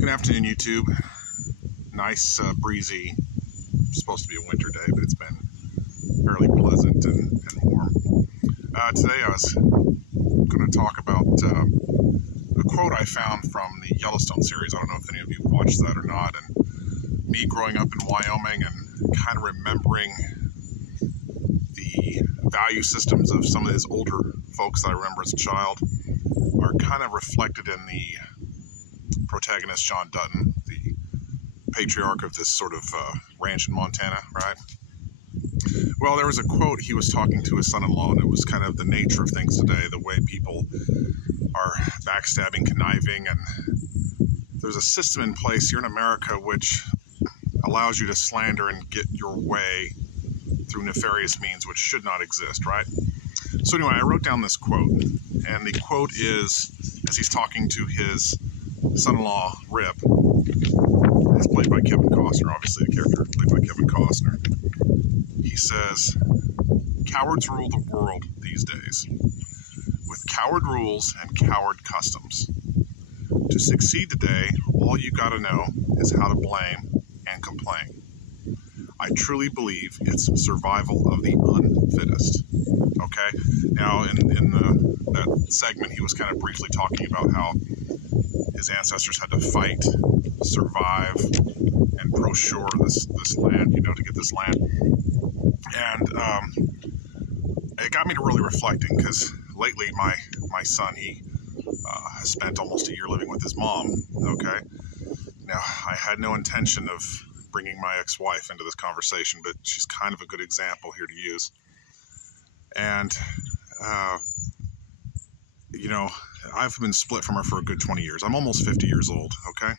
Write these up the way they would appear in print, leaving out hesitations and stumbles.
Good afternoon, YouTube. Nice, breezy, supposed to be a winter day, but it's been fairly pleasant and warm. Today I was going to talk about a quote I found from the Yellowstone series. I don't know if any of you watched that or not. And me growing up in Wyoming and kind of remembering the value systems of some of these older folks that I remember as a child are kind of reflected in the protagonist, John Dutton, the patriarch of this sort of ranch in Montana, right? Well, there was a quote, he was talking to his son-in-law, and it was kind of the nature of things today, the way people are backstabbing, conniving, and there's a system in place here in America which allows you to slander and get your way through nefarious means which should not exist, right? So anyway, I wrote down this quote, and the quote is, as he's talking to his son-in-law, Rip, is played by Kevin Costner, obviously the character played by Kevin Costner. He says, "Cowards rule the world these days, with coward rules and coward customs. To succeed today, all you gotta know is how to blame and complain. I truly believe it's survival of the un-fittest." Okay? Now, in that segment, he was kind of briefly talking about how his ancestors had to fight, survive, and brochure this land, to get this land. And it got me to really reflecting, because lately my son, he has spent almost a year living with his mom, okay? Now, I had no intention of bringing my ex-wife into this conversation, but she's kind of a good example here to use. And, I've been split from her for a good 20 years. I'm almost 50 years old, okay?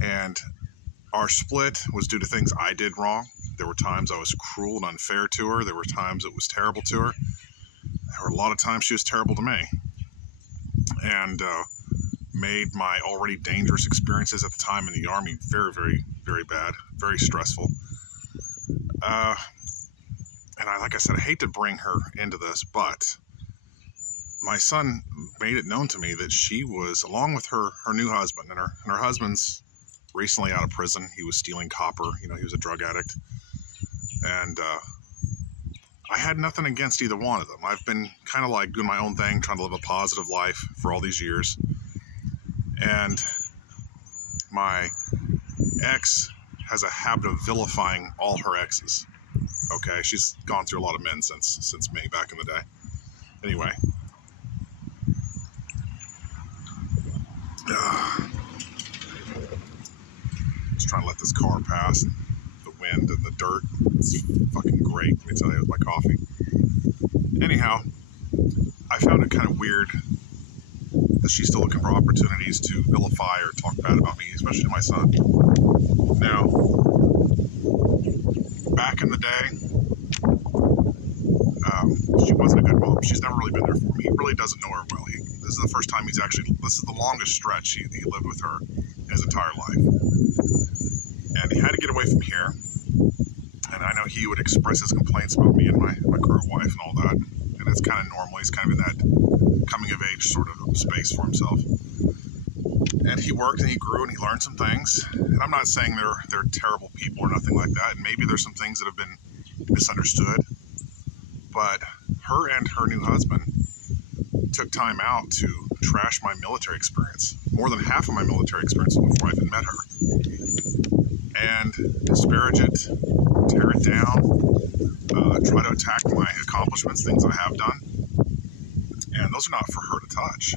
And our split was due to things I did wrong. There were times I was cruel and unfair to her. There were times it was terrible to her. There were a lot of times she was terrible to me. And made my already dangerous experiences at the time in the Army very, very, very bad, very stressful. And like I said, I hate to bring her into this, but my son made it known to me that she was, along with her new husband, and her husband's recently out of prison. He was stealing copper. He was a drug addict. And I had nothing against either one of them. I've been kind of like doing my own thing, trying to live a positive life for all these years. And my ex has a habit of vilifying all her exes. Okay, she's gone through a lot of men since me back in the day. Anyway. Just trying to let this car pass. The wind and the dirt. It's fucking great, let me tell you, with my coffee. Anyhow, I found it kind of weird that she's still looking for opportunities to vilify or talk bad about me, especially to my son. Now, back in the day, she wasn't a good mom. She's never really been there for me. He really doesn't know her well. This is the first time this is the longest stretch he lived with her in his entire life. And he had to get away from here. And I know he would express his complaints about me and my current wife and all that. And that's kind of normal. He's kind of in that coming of age sort of space for himself. And he worked and he grew and he learned some things. And I'm not saying they're terrible people or nothing like that. And maybe there's some things that have been misunderstood. But her and her new husband took time out to trash my military experience. More than half of my military experience before I even met her. And disparage it, tear it down, try to attack my accomplishments, things I have done. And those are not for her to touch.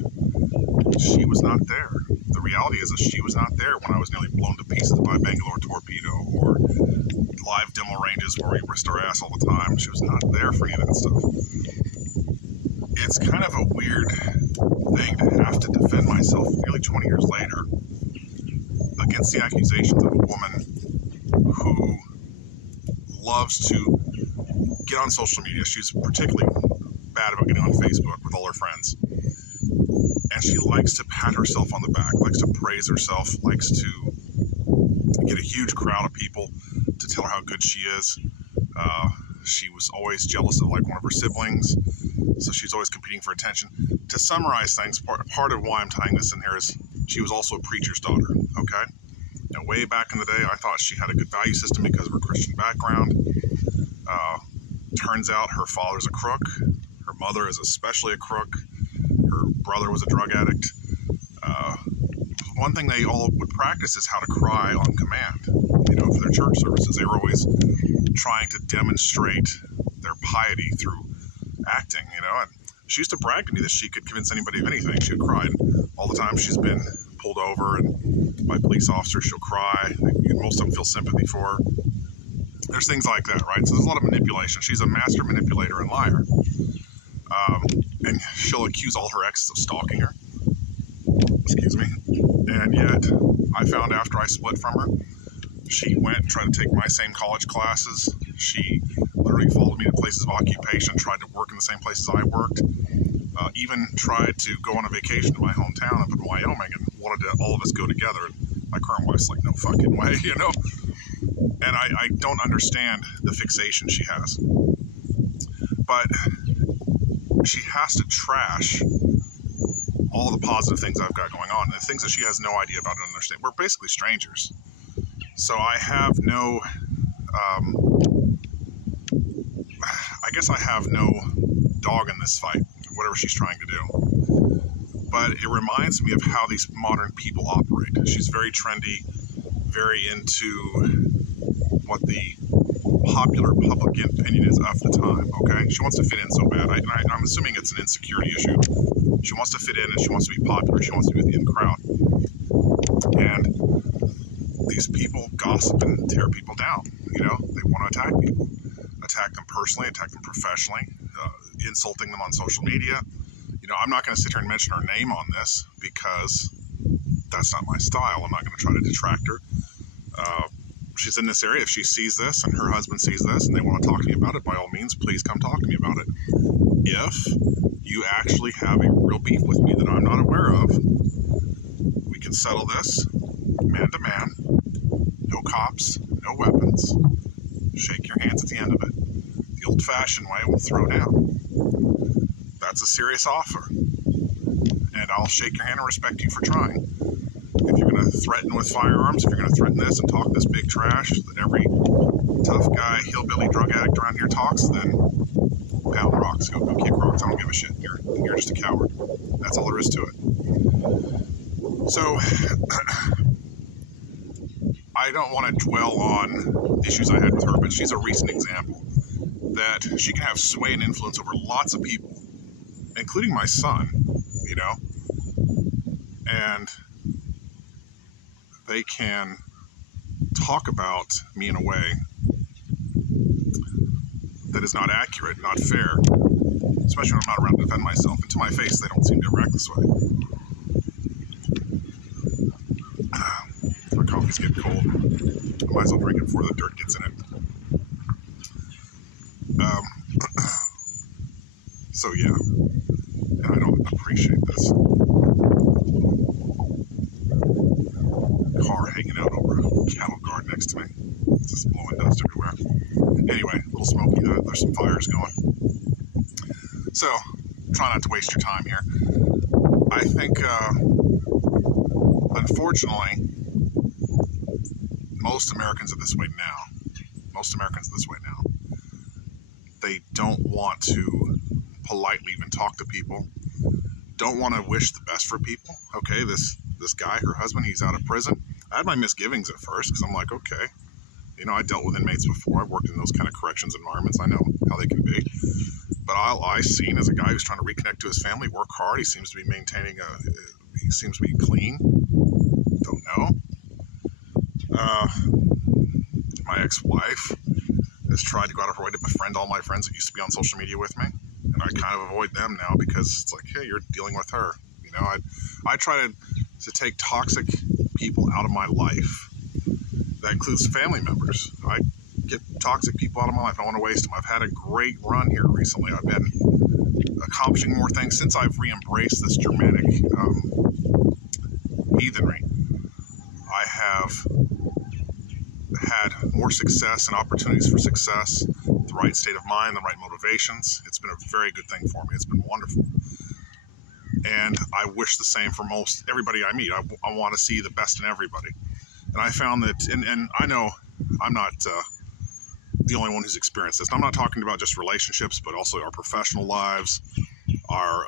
She was not there. The reality is that she was not there when I was nearly blown to pieces by a Bangalore torpedo or live demo ranges where we risked our ass all the time. She was not there for any of that stuff. It's kind of a weird thing to have to defend myself nearly 20 years later against the accusations of a woman who loves to get on social media. She's particularly bad about getting on Facebook with all her friends. And she likes to pat herself on the back, likes to praise herself, likes to get a huge crowd of people to tell her how good she is. She was always jealous of one of her siblings, so she's always competing for attention. To summarize things, part of why I'm tying this in here is she was also a preacher's daughter, okay? Now, way back in the day, I thought she had a good value system because of her Christian background. Turns out her father's a crook. Her mother is especially a crook. Her brother was a drug addict. One thing they all would practice is how to cry on command, for their church services. They were always trying to demonstrate their piety through acting, and she used to brag to me that she could convince anybody of anything. She would cry. And all the time she's been pulled over and by police officers, she'll cry. Most of them feel sympathy for her. There's things like that, right? So there's a lot of manipulation. She's a master manipulator and liar. And she'll accuse all her exes of stalking her. Excuse me. And yet, I found after I split from her, she went and tried to take my same college classes. She literally followed me to places of occupation, tried to work in the same places I worked, even tried to go on a vacation to my hometown up in Wyoming and wanted all of us go together. And my current wife's like, no fucking way, And I don't understand the fixation she has. But she has to trash all the positive things I've got going on, and the things that she has no idea about and understand. We're basically strangers. So I have no, I guess I have no dog in this fight, whatever she's trying to do. But it reminds me of how these modern people operate. She's very trendy, very into what the popular public opinion is of the time, okay? She wants to fit in so bad. I'm assuming it's an insecurity issue. She wants to fit in and she wants to be popular. She wants to be with the in crowd. And these people gossip and tear people down, They want to attack people. Attack them personally, attack them professionally, insulting them on social media. I'm not going to sit here and mention her name on this because that's not my style. I'm not going to try to detract her. She's in this area. If she sees this and her husband sees this and they want to talk to me about it, by all means, please come talk to me about it. If you actually have a real beef with me that I'm not aware of, we can settle this man to man. No cops, no weapons. Shake your hands at the end of it. The old-fashioned way, we'll throw down. That's a serious offer. And I'll shake your hand and respect you for trying. If you're going to threaten with firearms, if you're going to threaten this and talk this big trash that every tough guy, hillbilly drug addict around here talks, then pound rocks, go kick rocks. I don't give a shit. You're just a coward. That's all there is to it. So, I don't want to dwell on issues I had with her, but she's a recent example that she can have sway and influence over lots of people, including my son, and they can talk about me in a way that is not accurate, not fair, especially when I'm not around to defend myself. And to my face, they don't seem to react this way. My coffee's getting cold. I might as well drink it before the dirt gets in it. So yeah, and I don't appreciate this. Car hanging out over a cattle guard next to me. It's just blowing dust everywhere. Anyway, a little smoky. There's some fires going. So, try not to waste your time here. I think, unfortunately, most Americans are this way now. They don't want to politely even talk to people. Don't want to wish the best for people. Okay, this guy, her husband, he's out of prison. I had my misgivings at first because I'm like, okay, I dealt with inmates before. I've worked in those kind of corrections environments. I know how they can be. But all I've seen is a guy who's trying to reconnect to his family, work hard. He seems to be maintaining he seems to be clean. Don't know. My ex-wife has tried to go out of her way to befriend all my friends that used to be on social media with me. And I kind of avoid them now because it's like, hey, you're dealing with her. I try to take toxic people out of my life. That includes family members. I get toxic people out of my life. I don't want to waste them. I've had a great run here recently. I've been accomplishing more things since I've re-embraced this Germanic heathenry. I have had more success and opportunities for success, the right state of mind, the right motivations. It's been a very good thing for me. It's been wonderful. And I wish the same for most everybody I meet. I want to see the best in everybody. And I found that, and I know I'm not the only one who's experienced this. And I'm not talking about just relationships, but also our professional lives, our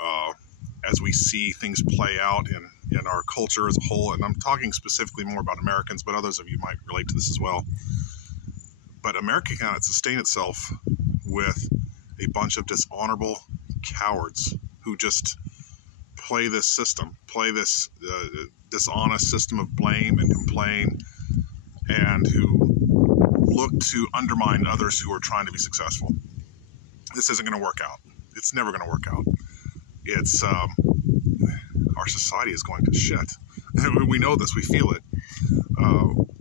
as we see things play out in our culture as a whole. And I'm talking specifically more about Americans, but others of you might relate to this as well. But America cannot sustain itself with a bunch of dishonorable cowards who just play this system, play this dishonest system of blame and complain, and who look to undermine others who are trying to be successful. This isn't going to work out. It's never going to work out. It's our society is going to shit. We know this. We feel it.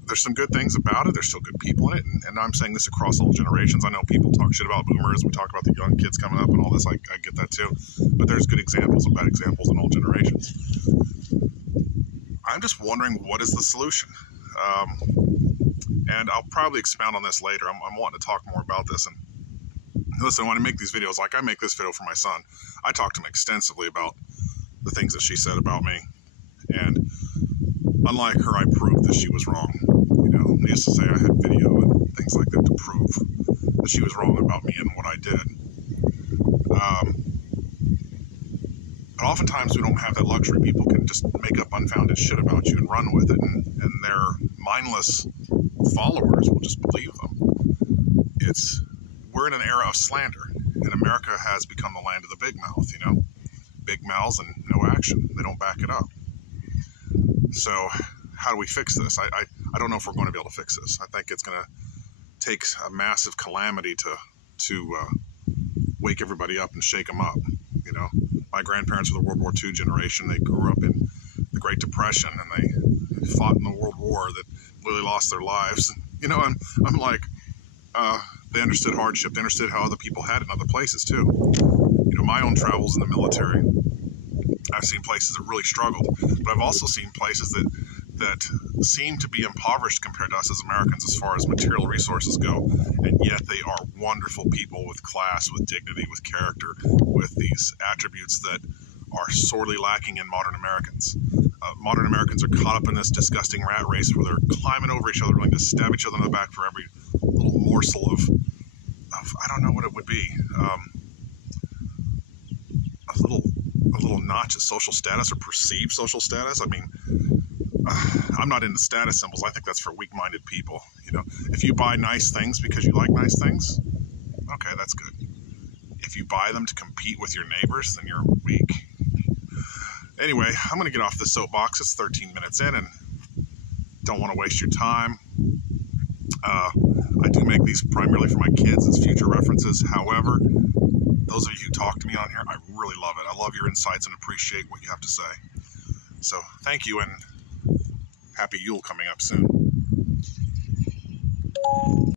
There's some good things about it. There's still good people in it, and I'm saying this across all generations. I know people talk shit about boomers. We talk about the young kids coming up and all this. I get that too. But there's good examples and bad examples in all generations. I'm just wondering, what is the solution? And I'll probably expound on this later. I'm wanting to talk more about this. And listen, when I make these videos, like I make this video for my son, I talk to him extensively about the things that she said about me. And unlike her, I proved that she was wrong. You know, needless to say, I had video and things like that to prove that she was wrong about me and what I did. But oftentimes we don't have that luxury. People can just make up unfounded shit about you and run with it, and their mindless followers will just believe them. We're in an era of slander, and America has become the land of the big mouth, you know? Big mouths and no action. They don't back it up. So how do we fix this? I don't know if we're going to be able to fix this. I think it's going to take a massive calamity to wake everybody up and shake them up. You know, my grandparents were the World War II generation. They grew up in the Great Depression, and they fought in the World War that literally lost their lives. You know, I'm like, they understood hardship. They understood how other people had it in other places too. You know, my own travels in the military, I've seen places that really struggled, but I've also seen places that seem to be impoverished compared to us as Americans as far as material resources go, and yet they are wonderful people with class, with dignity, with character, with these attributes that are sorely lacking in modern Americans. Modern Americans are caught up in this disgusting rat race where they're climbing over each other, willing to stab each other in the back for every little morsel of I don't know what it would be, a little notch of social status or perceived social status. I mean, I'm not into status symbols. I think that's for weak-minded people. You know, if you buy nice things because you like nice things, okay, that's good. If you buy them to compete with your neighbors, then you're weak. Anyway, I'm going to get off the soapbox. It's 13 minutes in, and don't want to waste your time. I do make these primarily for my kids as future references. However, those of you who talk to me on here, I really love it. I love your insights and appreciate what you have to say. So thank you, and happy Yule coming up soon.